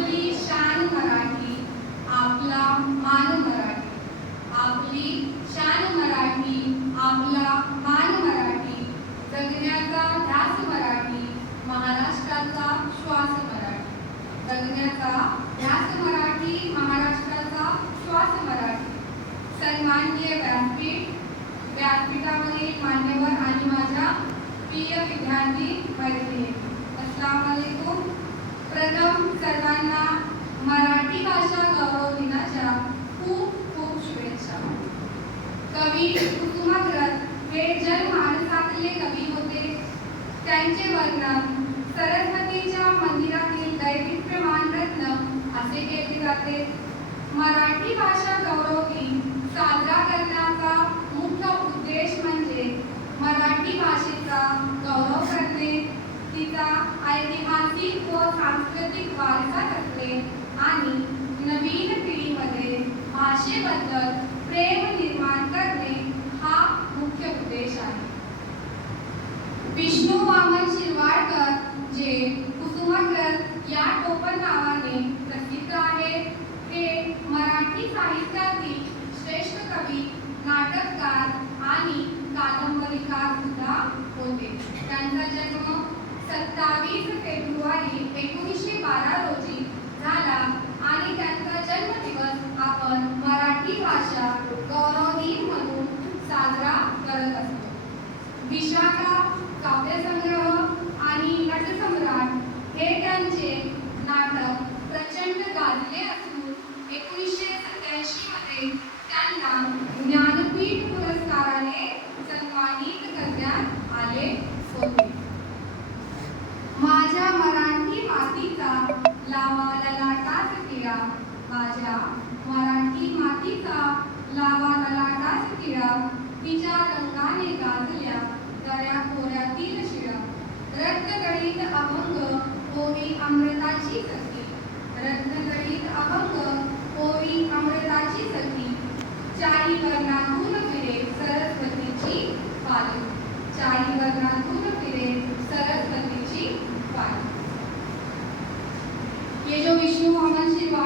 आपली शान मराठी, आपला मान मराठी. आपली शान मराठी, आपला मान मराठी. जगण्याचा ध्यास मराठी, महाराष्ट्राचा श्वास मराठी. जगण्याचा ध्यास मराठी, महाराष्ट्राचा श्वास मराठी. सन्माननीय व्यासपीठावरील मान्यवर आणि माझ्या प्रिय विद्यार्थी मैत्रिणी, अस्सलाम वालेकुम. प्रथम सर्वांना मराठी भाषा गौरव दिनाच्या खूप खूप शुभेच्छा. कवी कुसुमाग्रज हे जनमानसातले कवी होते. त्यांचे वर्णन सरस्वतीच्या मंदिरातील दैदिप्यमान रत्न असे केले जाते. मराठी भाषा गौरव दिन साजरा करण्याचा मुख्य उद्देश म्हणजे मराठी भाषेचा गौरव करणे, तिचा ऐतिहासिक व सांस्कृतिक वारसा जपणे आणि नवीन पिढीमध्ये भाषेबद्दल प्रेम निर्माण करणे हा मुख्य उद्देश आहे. विष्णू वामन शिरवाडकर जे कुसुमाग्रज या टोपण नावाने प्रसिद्ध आहेत, हे मराठी साहित्यातील श्रेष्ठ कवी, नाटककार आणि कादंबरीकार सुद्धा होते. त्यांचा जन्म 27 फेब्रुवारी 1912 रोजी झाला आणि त्यांचा जन्मदिवस आपण मराठी भाषा गौरव दिन म्हणून साजरा करत असतो. विशाखा काव्यसंग्रह आणि नटसम्राट हे त्यांचे नाटक प्रचंड गाजले असून 1987 मध्ये त्यांना ज्ञानपीठ पुरस्काराने सन्मानित करण्यात आले होते. माझ्या मराठी मातीचा लावा ललाटात टिळा, माझ्या मराठी मातीचा लावा ललाटात टिळा, तिच्या रंगाने गाजल्या दऱ्या खोऱ्यातील शिळा. रत्नगळीत अभंग ओवी अमृताची सखी, रत्नगळीत अभंग ओवी अमृताची सखी. चारी वर्णातून फिरे सरस्वतीची पालखी, चारी वर्णातून फिरे सरस्वतीची पालखी. ये जो विष्णु वामन शिरवाडकर